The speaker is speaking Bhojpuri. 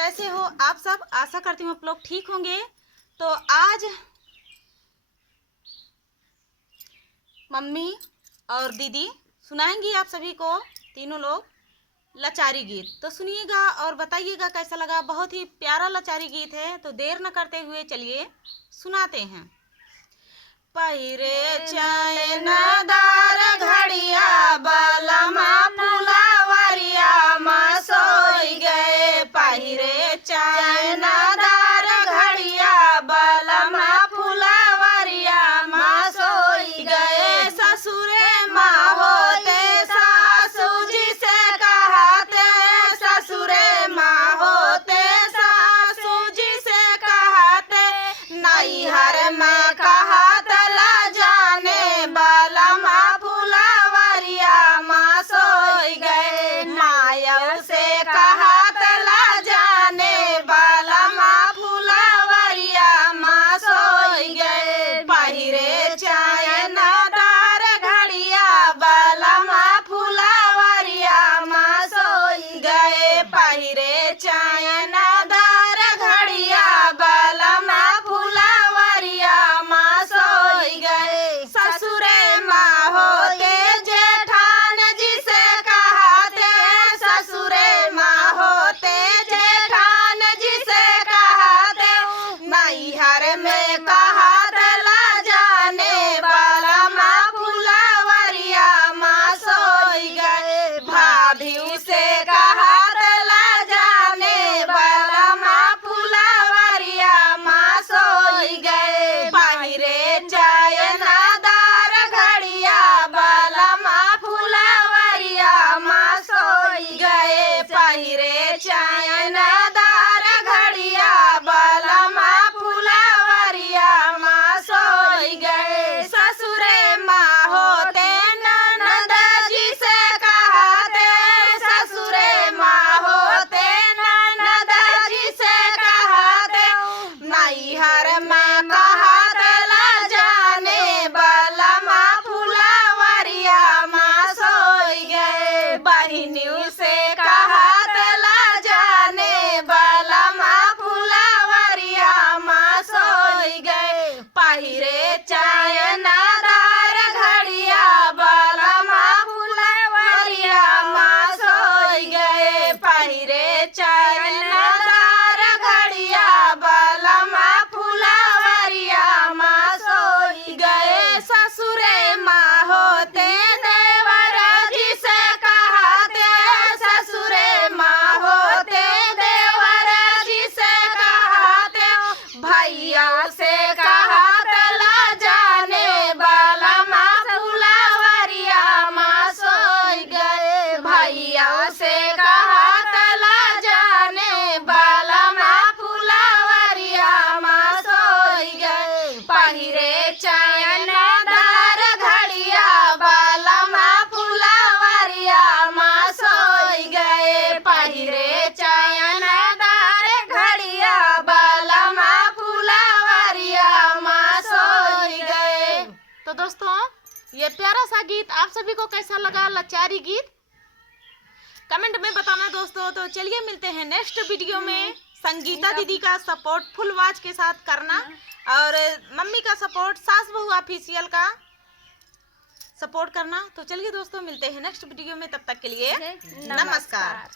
कैसे हो आप सब? आशा करती हूँ आप लोग ठीक होंगे। तो आज मम्मी और दीदी सुनाएंगी आप सभी को, तीनों लोग, लाचारी गीत। तो सुनिएगा और बताइएगा कैसा लगा। बहुत ही प्यारा लाचारी गीत है। तो देर न करते हुए चलिए सुनाते हैं। पहिरे चैनदार घड़िया बलमा फुलावरिया माँ सोई गए। पहिरे चैनदार घड़िया बलमा फुलावरिया माँ सोई गए। ससुरे माँ होते सासू जी से कहते, ससुरे माँ होते सासू जी से कहते, नैहर में कहते बलमा फुलावरिया माँ सोई गए। माया से कहत ला जाने बलमा फुलावरिया माँ सोई गए। पहिरे चैनदार घड़िया बलमा फुलावरिया माँ सोई गए। पहिरे चैनदार घड़िया बलमा फुलावरिया माँ सोई गए। ससुरे माँ होते जेठान जी से कहते, ससुरे माँ होते जेठान जी से कहते, नैहर में कहत ला जाने बलमा फुलावरिया माँ सोई गए। भाभी से कहत ला जाने बलमा फुलावरिया माँ सोई गए। पहिरे चैनदार घड़िया बलमा फुलावरिया माँ सोई गए। पहिरे चैनदार घड़िया बलमा फुलावरिया माँ सोई गए। ससुरे माँ होते ननद जी से कहते, ससुरे माँ होते ननद जी से कहते, नैहर में कहत ला जाने बलमा फुलावरिया माँ सोई गए। बहिनी से कहत ला जाने बलमा फुलावरिया माँ सोई गए। पहिरे चैनदार घड़िया बलमा फुलावरिया माँ सोई गए। पहिरे चैनदार घड़िया बलमा फुलावरिया माँ सोई गए। ससुरे माँ होते देवर जी से कहते, ससुरे माँ होते देवर जी से कहते, भैया से कहत ला जाने बलमा फुलावरिया माँ सोई गए। भैया से कहत ला जाने बलमा फुलावरिया माँ सोई गए। पहिरे चैनदार घड़िया बलमा फुलावरिया माँ सोई गए। पहिरे चैनदार घड़िया बलमा फुलावरिया माँ सोई गए। तो दोस्तों, ये प्यारा सा गीत आप सभी को कैसा लगा, लाचारी गीत, कमेंट में बताना दोस्तों। तो चलिए मिलते हैं नेक्स्ट वीडियो में। संगीता दीदी का सपोर्ट फुल आवाज के साथ करना और मम्मी का सपोर्ट, सास बहू ऑफिशियल का सपोर्ट करना। तो चलिए दोस्तों मिलते हैं नेक्स्ट वीडियो में, तब तक के लिए नमस्कार।